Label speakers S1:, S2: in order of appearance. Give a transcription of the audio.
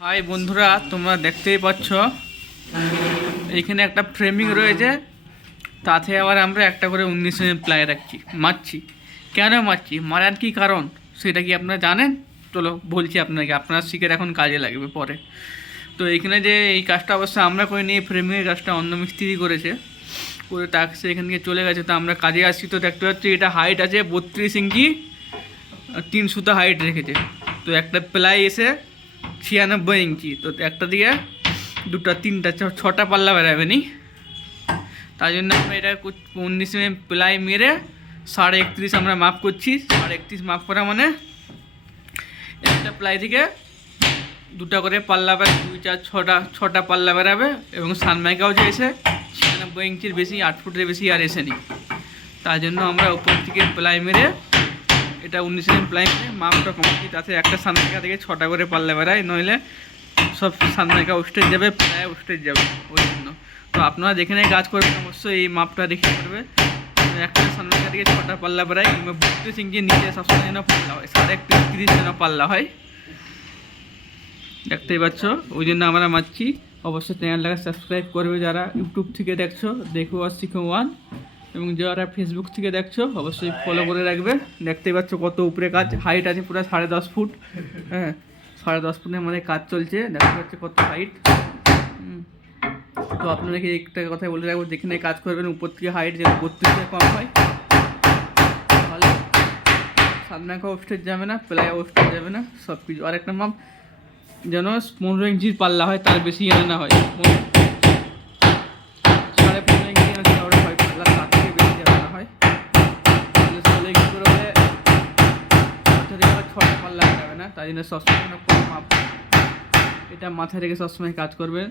S1: High বন্ধুরা, তোমরা দেখতেই পাচ্ছ। এইখানে একটা ফ্রেমিং রয়েছে। তাতে আবার আমরা একটা করে উনিশ এম প্লাই রাখছি। মারছি। কেন মারছি? মারার কি কারণ? সেটা কি আপনারা জানেন? চলো বলছি আপনাকে। আপনার শিখে এখন কাজে লাগবে পরে। তো এইখানে যে এই কাজটা অবশ্য আমরা করে নিয়ে ফ্রেমিংয়ের কাজটা অন্য মিস্ত্রি করেছে। করে টাকসে এখান থেকে চলে গেছে। তো আমরা কাজে আসছি। তো দেখতে পাচ্ছি এটা হাইট আছে বত্রিশ ইঞ্চি, তিন সুতো হাইট রেখেছে। তো একটা প্লাই এসে ছিয়ানব্বই ইঞ্চি। তো একটা দিয়ে দুটো, তিনটা ছটা পাল্লা বেরাবে নি। তাই জন্য আমরা এটা উনিশ এম প্লাই মেরে সাড়ে একত্রিশ আমরা মাপ করছি। সাড়ে একত্রিশ মাপ করা মানে একটা প্লাই থেকে দুটো করে পাল্লা বের দুই, চার, ছটা ছটা পাল্লা বেরাবে এবং সানমাইকাও যে এসে ছিয়ানব্বই ইঞ্চির বেশি, আট ফুটের বেশি আর এসেনি তার জন্য আমরা উপর থেকে প্লাই মেরে এটা উনিশ এম প্লাই মেরে মাপটা কমাচ্ছি তাতে একটা সানমাইকা থেকে ছটা করে পাল্লা বেড়ায়, নইলে সব সানমাইকা উস্টেজ যাবে, প্রায় উস্টেজ যাবে, ওই জন্য। তো আপনারা যেখানে কাজ করবেন, অবশ্যই এই মাপটা দেখে করবে। একটা সানমাইকা থেকে ছটা পাল্লা বেড়ায়, কিংবা বত্রিশ ইঞ্চির নিচে সবসময় যেন পাল্লা হয়, সাড়ে একত্রিশ তিরিশ যেন পাল্লা হয়। দেখতেই পাচ্ছ, ওই জন্য আমরা মারছি। অবশ্যই চ্যানেলটাকে সাবস্ক্রাইব করবে যারা ইউটিউব থেকে দেখছ, দেখো আর শিখো ওয়ান এবং যারা ফেসবুক থেকে দেখছ, অবশ্যই ফলো করে রাখবে। দেখতেই পাচ্ছ কত উপরে কাজ হাইট আছে পুরো সাড়ে দশ ফুট। হ্যাঁ সাড়ে দশ ফুটের মধ্যে কাজ চলছে। দেখতে পাচ্ছ কত হাইট তো আপনাদেরকে একটা কথা বলে রাখব, যেখানে কাজ করবেন, উপর থেকে হাইট যেন বত্রিশে কম হয়, তাহলে সাদনাকা ওস্টেজ যাবে না প্লাই ওস্টেজ যাবে না সব কিছু আর একটা মাপ যেন পনেরো ইঞ্চির পাল্লা হয়, তার বেশি যেন না হয় পনেরো- সাড়ে পনেরো ইঞ্চি যেন চওড়া হয় পাল্লা তার থেকে বেশি যেন না হয় তাহলে ষোলো ইঞ্চি করে হলে মাথা থেকে পাল্লা যাবে না তাই জন্য সবসময় কম মাপ এটা মাথায় রেখে সবসময় কাজ করবেন।